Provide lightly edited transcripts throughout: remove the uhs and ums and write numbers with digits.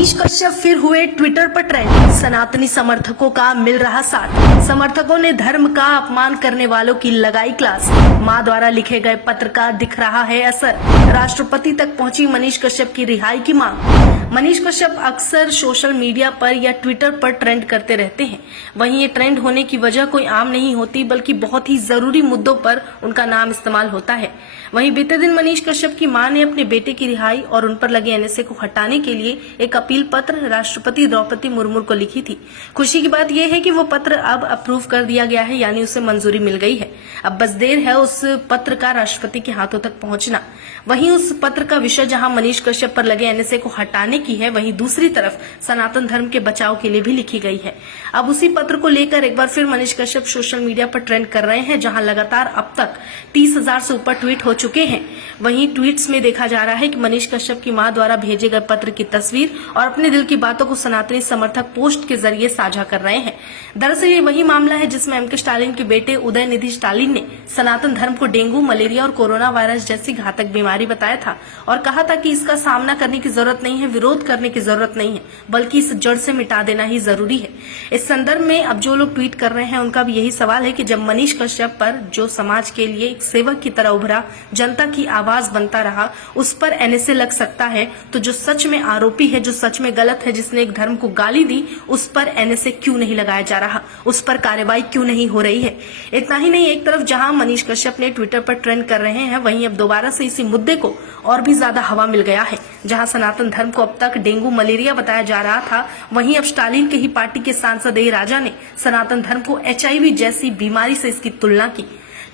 मनीष कश्यप फिर हुए ट्विटर पर ट्रेंड, सनातनी समर्थकों का मिल रहा साथ। समर्थकों ने धर्म का अपमान करने वालों की लगाई क्लास। मां द्वारा लिखे गए पत्र का दिख रहा है असर। राष्ट्रपति तक पहुंची मनीष कश्यप की रिहाई की मांग। मनीष कश्यप अक्सर सोशल मीडिया पर या ट्विटर पर ट्रेंड करते रहते हैं। वहीं ये ट्रेंड होने की वजह कोई आम नहीं होती, बल्कि बहुत ही जरूरी मुद्दों पर उनका नाम इस्तेमाल होता है। वहीं बीते दिन मनीष कश्यप की मां ने अपने बेटे की रिहाई और उन पर लगे एनएसए को हटाने के लिए एक अपील पत्र राष्ट्रपति द्रौपदी मुर्मू को लिखी थी। खुशी की बात यह है कि वो पत्र अब अप्रूव कर दिया गया है, यानी उसे मंजूरी मिल गई है। अब बस देर है उस पत्र का राष्ट्रपति के हाथों तक पहुंचना। वहीं उस पत्र का विषय जहां मनीष कश्यप पर लगे एनएसए को हटाने की है, वहीं दूसरी तरफ सनातन धर्म के बचाव के लिए भी लिखी गई है। अब उसी पत्र को लेकर एक बार फिर मनीष कश्यप सोशल मीडिया पर ट्रेंड कर रहे हैं, जहां लगातार अब तक 30,000 से ऊपर ट्वीट हो चुके हैं। वहीं ट्वीट्स में देखा जा रहा है कि मनीष कश्यप की मां द्वारा भेजे गए पत्र की तस्वीर और अपने दिल की बातों को सनातनी समर्थक पोस्ट के जरिए साझा कर रहे हैं। दरअसल ये वही मामला है जिसमें एमके स्टालिन के बेटे उदयनिधि स्टालिन ने सनातन धर्म को डेंगू, मलेरिया और कोरोना वायरस जैसी घातक बीमारी बताया था और कहा था कि इसका सामना करने की जरूरत नहीं है, विरोध करने की जरूरत नहीं है, बल्कि इस जड़ से मिटा देना ही जरूरी है। इस संदर्भ में अब जो लोग ट्वीट कर रहे हैं उनका भी यही सवाल है कि जब मनीष कश्यप पर, जो समाज के लिए एक सेवक की तरह उभरा, जनता की आवाज बनता रहा, उस पर एनएसए लग सकता है, तो जो सच में आरोपी है, जो सच में गलत है, जिसने एक धर्म को गाली दी, उस पर एनएसए क्यों नहीं लगाया जा रहा, उस पर कार्रवाई क्यों नहीं हो रही है। इतना ही नहीं, एक तरफ जहां मनीष कश्यप ने ट्विटर पर ट्रेंड कर रहे हैं, वहीं अब दोबारा से इसी मुद्दे को और भी ज्यादा हवा मिल गया है। जहां सनातन धर्म को अब तक डेंगू, मलेरिया बताया जा रहा था, वहीं अब स्टालिन के ही पार्टी के सांसद ए राजा ने सनातन धर्म को एचआईवी जैसी बीमारी से इसकी तुलना की।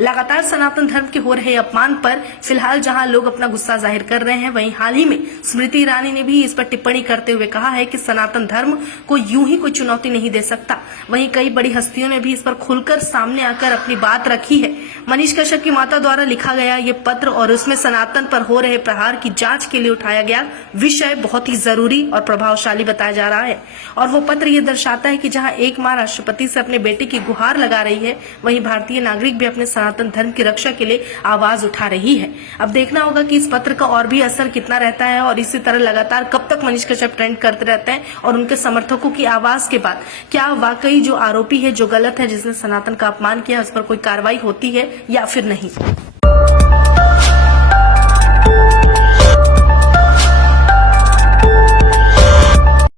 लगातार सनातन धर्म के हो रहे अपमान पर फिलहाल जहां लोग अपना गुस्सा जाहिर कर रहे हैं, वहीं हाल ही में स्मृति ईरानी ने भी इस पर टिप्पणी करते हुए कहा है कि सनातन धर्म को यूं ही कोई चुनौती नहीं दे सकता। वहीं कई बड़ी हस्तियों ने भी इस पर खुलकर सामने आकर अपनी बात रखी है। मनीष कश्यप की माता द्वारा लिखा गया ये पत्र और उसमें सनातन पर हो रहे प्रहार की जांच के लिए उठाया गया विषय बहुत ही जरूरी और प्रभावशाली बताया जा रहा है। और वो पत्र ये दर्शाता है कि जहां एक मां राष्ट्रपति से अपने बेटे की गुहार लगा रही है, वहीं भारतीय नागरिक भी अपने सनातन धर्म की रक्षा के लिए आवाज उठा रही है। अब देखना होगा कि इस पत्र का और भी असर कितना रहता है और इसी तरह लगातार कब तक मनीष कश्यप ट्रेंड करते रहते हैं और उनके समर्थकों की आवाज के बाद क्या वाकई जो आरोपी है, जो गलत है, जिसने सनातन का अपमान किया, उस पर कोई कार्रवाई होती है या फिर नहीं।